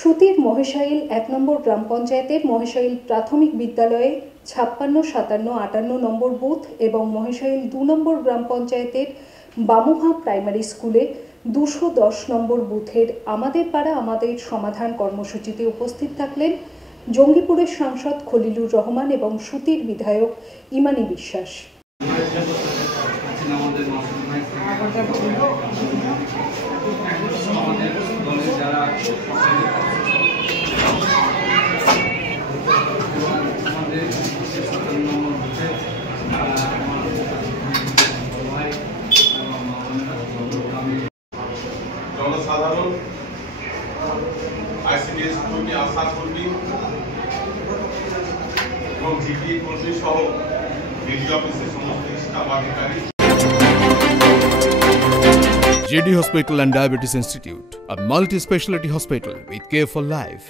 সুতির মহেশাইল ১ নম্বর গ্রাম পঞ্চায়েতের মহেশাইল প্রাথমিক বিদ্যালয়ে ৫৬, ৫৭, ৫৮ নম্বর বুথ এবং মহেশাইল ২ নম্বর গ্রাম পঞ্চায়েতের বামুহা প্রাইমারি স্কুলে ২১০ নম্বর বুথের আমাদের পাড়া আমাদের সমাধান কর্মসূচিতে উপস্থিত থাকলেন জঙ্গিপুরের সাংসদ খলিলুর রহমান এবং সুতির বিধায়ক ইমানি বিশ্বাস। জনসাধারণ, আইসিডিএস কর্মী, আশা কর্মী এবং জিপি কর্মী সহ বিডিও অফিসের সমস্ত স্টাফ আধিকারিক। JD Hospital and Diabetes Institute, a multi-specialty hospital with care for life.